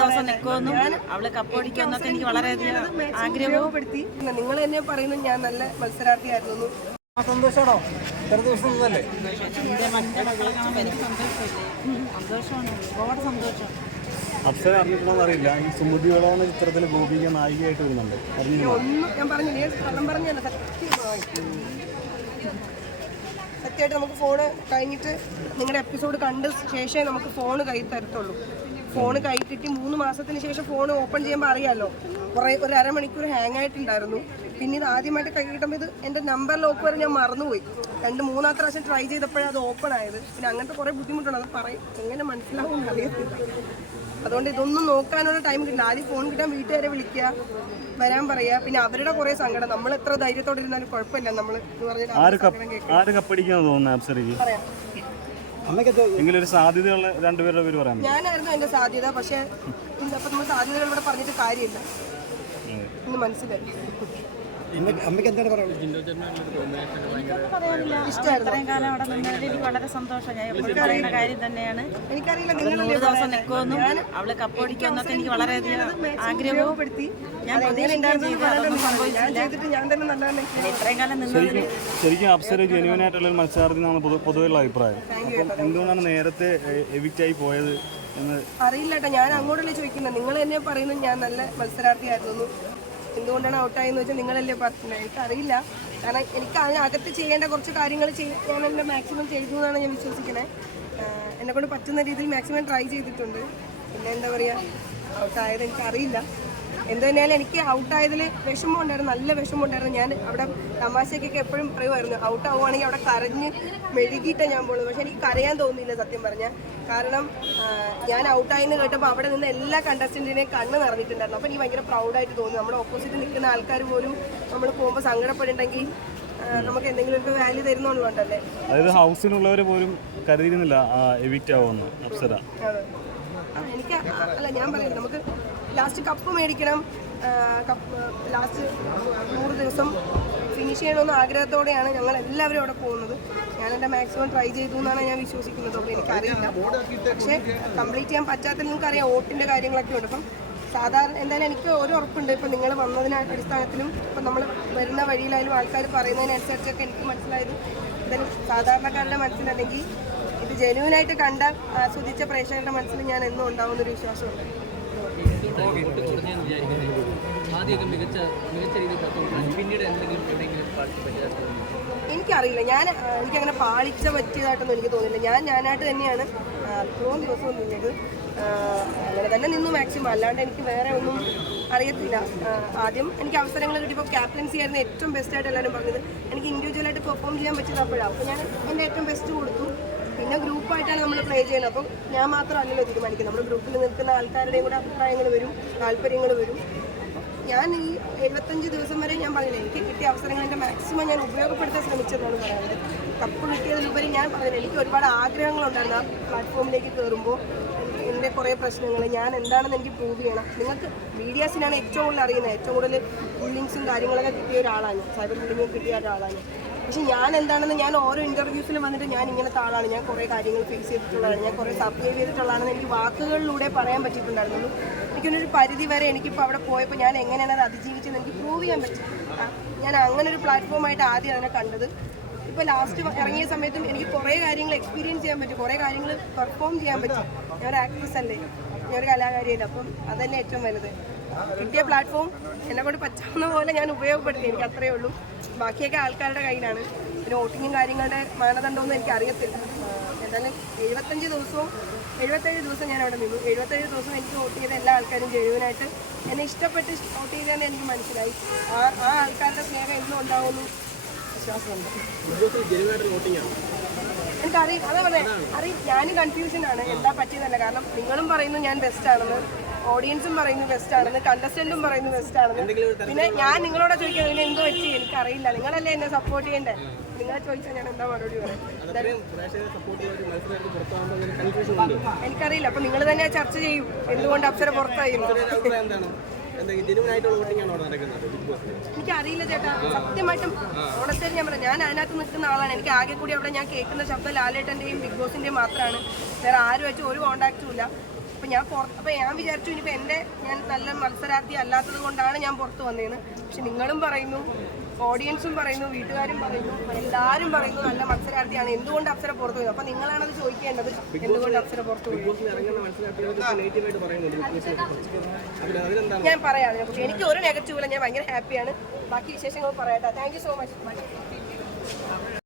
ദിവസം നിൽക്കുമെന്നും അവൾ കപ്പടിക്കുമെന്നൊക്കെ എനിക്ക് വളരെയധികം ആഗ്രഹപ്പെടുത്തി നിങ്ങൾ തന്നെ പറയുന്നു ഞാൻ നല്ല മത്സരാർത്ഥിയായിരുന്നു. സന്തോഷമാണോ ഇത്ര ദിവസം നിന്നല്ലേ? സന്തോഷമാണ്. ഒരുപാട് സന്തോഷം. അപ്സര അറിഞ്ഞിട്ടുണ്ടോന്ന് അറിയില്ല ഈ സുമതി വിളവെന്ന ചിത്രത്തിൽ ഗോപിക നായികയായിട്ട് വരുന്നുണ്ട്. സത്യമായിട്ട് നമുക്ക് ഫോണ് കഴിഞ്ഞിട്ട് നിങ്ങളുടെ എപ്പിസോഡ് കണ്ട ശേഷമേ നമുക്ക് ഫോണ് കൈ തരത്തുള്ളൂ. ഫോൺ കൈ കിട്ടി മൂന്ന് മാസത്തിന് ശേഷം ഫോൺ ഓപ്പൺ ചെയ്യുമ്പോൾ അറിയാമല്ലോ കുറേ ഒരു അരമണിക്കൂർ ഹാങ് ആയിട്ടുണ്ടായിരുന്നു. പിന്നെ ഇത് ആദ്യമായിട്ട് കൈ കിട്ടുമ്പോൾ ഇത് എന്റെ നമ്പർ ലോക്ക് വരെ ഞാൻ മറന്നുപോയി. രണ്ട് മൂന്നാമത്തെ പ്രാവശ്യം ട്രൈ ചെയ്തപ്പോഴേ അത് ഓപ്പൺ ആയത്. പിന്നെ അങ്ങനത്തെ കുറേ ബുദ്ധിമുട്ടുണ്ട്. അത് പറയും എങ്ങനെ മനസ്സിലാവും അറിയത്തില്ല. അതുകൊണ്ട് ഇതൊന്നും നോക്കാനുള്ള ടൈം കിട്ടില്ല. ആദ്യം ഫോൺ കിട്ടാൻ വീട്ടുകാരെ വിളിക്കുക വരാൻ പറയുക പിന്നെ അവരുടെ കുറെ സങ്കടം. നമ്മൾ എത്ര ധൈര്യത്തോടെ ഇരുന്നാലും കുഴപ്പമില്ല. നമ്മൾ എന്ന് പറഞ്ഞാൽ പറയാം. അമ്മയ്ക്കത് എങ്കിലും ഒരു സാധ്യതയുള്ള രണ്ടുപേരുടെ പേര് പറയാൻ ഞാനായിരുന്നു എന്റെ സാധ്യത പക്ഷേ അപ്പൊ നമ്മൾ സാധ്യതകൾ ഇവിടെ പറഞ്ഞിട്ട് കാര്യമില്ല. ഇന്ന് മനസ്സിലായി. അമ്മയ്ക്ക് എന്താണ് ഇത്രയും കാലം അവിടെ നിന്നതിൽ എനിക്ക് വളരെ സന്തോഷം. ഞാൻ എപ്പോഴും പറയുന്ന കാര്യം തന്നെയാണ്. എനിക്കറിയില്ല. നിങ്ങൾ നൂറ് ദിവസം നിൽക്കുമെന്നും അവൾ കപ്പടിക്കുമെന്നൊക്കെ എനിക്ക് വളരെയധികം ആഗ്രഹവും ഉപയോഗപ്പെടുത്തി. ഞാൻ ഇത്രയും കാലം ശരിക്കും അപ്സര മത്സരാർത്ഥിന്നാണ് ഒരു മത്സരാർത്ഥി എന്നാണ് പൊതുവെയുള്ള അഭിപ്രായം. അപ്പം എന്തുകൊണ്ടാണ് നേരത്തെ എവിക്റ്റ് ആയി പോയത് എന്ന്? അറിയില്ല കേട്ടോ ഞാൻ അങ്ങോട്ടല്ലേ ചോദിക്കുന്നത്. നിങ്ങൾ തന്നെ പറയുന്നു ഞാൻ നല്ല മത്സരാർത്ഥിയായിരുന്നു എന്തുകൊണ്ടാണ് ഔട്ടായെന്ന് വെച്ചാൽ നിങ്ങളല്ലേ പറഞ്ഞത്. എനിക്കറിയില്ല. കാരണം എനിക്ക് അതിനകത്ത് ചെയ്യേണ്ട കുറച്ച് കാര്യങ്ങൾ ചെയ്യാൻ എന്റെ മാക്സിമം ചെയ്തു എന്നാണ് ഞാൻ വിശ്വസിക്കുന്നത് എന്നെ കൊണ്ട് പറ്റുന്ന രീതിയിൽ മാക്സിമം ട്രൈ ചെയ്തിട്ടുണ്ട്. പിന്നെ എന്താ പറയുക ഔട്ടായത് എനിക്കറിയില്ല. എന്ത് തന്നെയാലും എനിക്ക് ഔട്ടായതിൽ വിഷമം ഉണ്ടായിരുന്നു. നല്ല വിഷമം ഉണ്ടായിരുന്നു. ഞാൻ അവിടെ തമാശയ്ക്കൊക്കെ എപ്പോഴും പറയുമായിരുന്നു ഔട്ട് ആവുകയാണെങ്കിൽ അവിടെ കരഞ്ഞ് മെഴുകിയിട്ടാണ് ഞാൻ പോകുന്നത് പക്ഷെ എനിക്ക് കരയാൻ തോന്നിയില്ല സത്യം പറഞ്ഞാൽ. കാരണം ഞാൻ ഔട്ടായെന്ന് കേട്ടപ്പോൾ അവിടെ നിന്ന് എല്ലാ കണ്ടസ്റ്റന്റിനെയും കണ്ണ് നിറഞ്ഞിട്ടുണ്ടായിരുന്നു. അപ്പോൾ എനിക്ക് ഭയങ്കര പ്രൗഡായിട്ട് തോന്നി. നമ്മുടെ ഓപ്പോസിറ്റ് നിൽക്കുന്ന ആൾക്കാർ പോലും നമ്മൾ പോകുമ്പോൾ സങ്കടപ്പെടുന്നുണ്ടെങ്കിൽ നമുക്ക് എന്തെങ്കിലും ഒരു വാല്യൂ തരുന്നുള്ളതുകൊണ്ടല്ലേ അതായത് ഹൗസിനുള്ളവർ പോലും കരുതിയിരുന്നില്ല എവിക്റ്റ് ആവുമെന്ന്. അപ്സര. എനിക്ക് അല്ല ഞാൻ പറയുന്നത് നമുക്ക് ലാസ്റ്റ് കപ്പ് മേടിക്കണം. കപ്പ് ലാസ്റ്റ് നൂറ് ദിവസം ഫിനിഷ് ചെയ്യണമെന്ന ആഗ്രഹത്തോടെയാണ് ഞങ്ങൾ എല്ലാവരും അവിടെ പോകുന്നത്. ഞാൻ എന്റെ മാക്സിമം ട്രൈ ചെയ്തു എന്നാണ് ഞാൻ വിശ്വസിക്കുന്നത്. അപ്പോൾ എനിക്കറിയില്ല. പക്ഷേ കംപ്ലീറ്റ് ചെയ്യാൻ പറ്റാത്തതിൽ നിങ്ങൾക്കറിയാം ഓട്ടിന്റെ കാര്യങ്ങളൊക്കെ ഉണ്ട്. അപ്പം സാധാരണ എന്തായാലും എനിക്ക് ഒരു ഉറപ്പുണ്ട്. ഇപ്പം നിങ്ങൾ വന്നതിന് അടിസ്ഥാനത്തിലും ഇപ്പം നമ്മൾ വരുന്ന വഴിയിലായാലും ആൾക്കാർ പറയുന്നതിനനുസരിച്ചൊക്കെ എനിക്ക് മനസ്സിലായത് എന്തായാലും സാധാരണക്കാരുടെ മനസ്സിലല്ലെങ്കിൽ ഇത് ജെന്യൂനായിട്ട് കണ്ട ആസ്വദിച്ച പ്രേക്ഷകരുടെ മനസ്സിൽ ഞാൻ എന്നും ഉണ്ടാവുന്നൊരു വിശ്വാസമുണ്ട്. മികച്ച പിന്നീട് എനിക്കറിയില്ല. ഞാൻ എനിക്കങ്ങനെ പാളിച്ച പറ്റിയതായിട്ടൊന്നും എനിക്ക് തോന്നുന്നില്ല ഞാൻ ഞാനായിട്ട് തന്നെയാണ് അത്രയും ദിവസവും നിന്നത്. അങ്ങനെ തന്നെ നിന്നു മാക്സിമം. അല്ലാണ്ട് എനിക്ക് വേറെ ഒന്നും അറിയത്തില്ല. ആദ്യം എനിക്ക് അവസരങ്ങൾ കിട്ടിയപ്പോൾ ക്യാപ്റ്റൻസി ആയിരുന്നു ഏറ്റവും ബെസ്റ്റ് ആയിട്ട് എല്ലാവരും പറഞ്ഞത്. എനിക്ക് ഇൻഡിവിജ്വലായിട്ട് പെർഫോം ചെയ്യാൻ പറ്റിയത് അപ്പോഴാണ്. അപ്പോൾ ഞാൻ എന്റെ ഏറ്റവും ബെസ്റ്റ് കൊടുത്തു. പിന്നെ ഗ്രൂപ്പായിട്ടാണ് നമ്മൾ പ്ലേ ചെയ്യുന്നത്. അപ്പം ഞാൻ മാത്രമല്ലല്ലോ തീരുമാനിക്കുന്നത്. നമ്മൾ ഗ്രൂപ്പിൽ നിൽക്കുന്ന ആൾക്കാരുടെയും കൂടെ അഭിപ്രായങ്ങൾ വരും താല്പര്യങ്ങൾ വരും. ഞാൻ ഈ എഴുപത്തഞ്ച് ദിവസം വരെ ഞാൻ പറഞ്ഞില്ല എനിക്ക് കിട്ടിയ അവസരങ്ങളുടെ മാക്സിമം ഞാൻ ഉപയോഗപ്പെടുത്താൻ ശ്രമിച്ചതെന്നാണ് പറയുന്നത്. കപ്പ് കിട്ടിയതിലുപരി ഞാൻ പറഞ്ഞില്ല എനിക്ക് ഒരുപാട് ആഗ്രഹങ്ങളുണ്ടായിരുന്നു ആ പ്ലാറ്റ്ഫോമിലേക്ക് കയറുമ്പോൾ എന്റെ കുറേ പ്രശ്നങ്ങൾ ഞാൻ എന്താണെന്ന് എനിക്ക് പ്രൂവ് ചെയ്യണം. നിങ്ങൾക്ക് മീഡിയാസിനാണ് ഏറ്റവും കൂടുതൽ അറിയുന്നത്. ഏറ്റവും കൂടുതൽ ബുള്ളിങ്സും കാര്യങ്ങളൊക്കെ കിട്ടിയ ഒരാളാണ്. സൈബർ ബുള്ളിങ്ങും കിട്ടിയ ഒരാളാണ്. പക്ഷെ ഞാൻ എന്താണെന്ന് ഞാൻ ഓരോ ഇന്റർവ്യൂസിലും വന്നിട്ട് ഞാൻ ഇങ്ങനത്തെ ആളാണ് ഞാൻ കുറേ കാര്യങ്ങൾ ഫേസ് ചെയ്തിട്ടുള്ളതാണ്. ഞാൻ കുറേ സബ്സ്ക്രൈബ് ചെയ്തിട്ടുള്ളതാണെന്ന് എനിക്ക് വാക്കുകളിലൂടെ പറയാൻ പറ്റിയിട്ടുണ്ടായിരുന്നുള്ളൂ. എനിക്കൊരു പരിധി വരെ എനിക്കിപ്പോൾ അവിടെ പോയപ്പോൾ ഞാൻ എങ്ങനെയാണ് അത് അതിജീവിച്ചെന്ന് എനിക്ക് പ്രൂവ് ചെയ്യാൻ പറ്റും. ഞാൻ അങ്ങനെ ഒരു പ്ലാറ്റ്ഫോമായിട്ട് ആദ്യം അതിനെ കണ്ടത്. ഇപ്പോൾ ലാസ്റ്റ് ഇറങ്ങിയ സമയത്തും എനിക്ക് കുറേ കാര്യങ്ങൾ എക്സ്പീരിയൻസ് ചെയ്യാൻ പറ്റും. കുറേ കാര്യങ്ങൾ പെർഫോം ചെയ്യാൻ പറ്റും. ഞാൻ ഒരു ആക്ട്രസ് അല്ലേ? ഞാൻ ഒരു കലാകാരിയല്ല? അപ്പം അതന്നെ ഏറ്റവും വലുത്. കിട്ടിയ പ്ലാറ്റ്ഫോം എന്നെ കൊണ്ട് പറ്റാവുന്ന പോലെ ഞാൻ ഉപയോഗപ്പെടുത്തി. എനിക്ക് അത്രയേ ഉള്ളൂ. ബാക്കിയൊക്കെ ആൾക്കാരുടെ കയ്യിലാണ്. പിന്നെ വോട്ടിങ്ങും കാര്യങ്ങളുടെ മാനദണ്ഡമൊന്നും എനിക്ക് അറിയത്തില്ല. ആ, എന്തായാലും എഴുപത്തഞ്ച് ദിവസവും എഴുപത്തേഴ് ദിവസം ഞാൻ അവിടെ നിന്നു. എഴുപത്തേഴ് ദിവസം എനിക്ക് വോട്ട് ചെയ്ത എല്ലാ ആൾക്കാരും ജെനുവിനായിട്ട് എന്നെ ഇഷ്ടപ്പെട്ട് വോട്ട് ചെയ്തതെന്ന് എനിക്ക് മനസ്സിലായി. ആ ആ ആൾക്കാരുടെ സ്നേഹം എന്നും ഉണ്ടാവുമെന്ന് വിശ്വാസമുണ്ട്. എനിക്കറിയാം അതാ പറയാം അറിയാം ഞാൻ കൺഫ്യൂഷനാണ് എന്താ പറ്റിയതല്ല കാരണം നിങ്ങളും പറയുന്നു ഞാൻ ബെസ്റ്റ് ആണെന്ന്. ഓഡിയൻസും പറയുന്ന ബെസ്റ്റ് ആണെന്ന് കണ്ടസ്റ്റന്റും പറയുന്ന ബെസ്റ്റ് ആണെന്ന്. പിന്നെ ഞാൻ നിങ്ങളോട് ചോദിക്കുന്നത് പിന്നെ എന്ത് പറ്റി? എനിക്കറിയില്ല. നിങ്ങളല്ലേ എന്നെ സപ്പോർട്ട് ചെയ്യണ്ടേ? നിങ്ങളെ ചോദിച്ചാൽ ഞാൻ എന്താ മറുപടി പറയാം? എനിക്കറിയില്ല. അപ്പൊ നിങ്ങൾ തന്നെ ചർച്ച ചെയ്യും. എന്തുകൊണ്ട് അപ്സര പുറത്തായി. എനിക്കറിയില്ല ചേട്ടാ. സത്യമായിട്ടും ഓണത്തേരി ഞാൻ പറയാം. ഞാൻ അതിനകത്ത് നിൽക്കുന്ന ആളാണ്. എനിക്ക് ആകെ കൂടി അവിടെ ഞാൻ കേൾക്കുന്ന ശബ്ദം ലാലേട്ടന്റെയും ബിഗ് ബോസിന്റെയും മാത്രമാണ്. വേറെ ആരും വെച്ച് ഒരു കോണ്ടാക്റ്റും ഇല്ല. അപ്പൊ ഞാൻ പുറത്ത് അപ്പം ഞാൻ വിചാരിച്ചു ഇനിയിപ്പോൾ എന്റെ ഞാൻ നല്ല മത്സരാർത്ഥി അല്ലാത്തത് കൊണ്ടാണ് ഞാൻ പുറത്ത് വന്നേന്ന്. പക്ഷെ നിങ്ങളും പറയുന്നു ഓഡിയൻസും പറയുന്നു വീട്ടുകാരും പറയുന്നു എല്ലാവരും പറയുന്നു നല്ല മത്സരാർത്ഥിയാണ്. എന്തുകൊണ്ട് അപ്സര പുറത്തു പോയി? അപ്പം നിങ്ങളാണത് ചോദിക്കേണ്ടത്. എന്തുകൊണ്ട് അപ്സര പുറത്തു പോയി? ഞാൻ പറയാം അതിനെക്കുറിച്ച്. എനിക്ക് ഒരു നെഗറ്റീവ് ഇല്ല. ഞാൻ ഭയങ്കര ഹാപ്പിയാണ് ബാക്കി വിശേഷങ്ങൾ പറയട്ടെ താങ്ക് യു സോ മച്ച്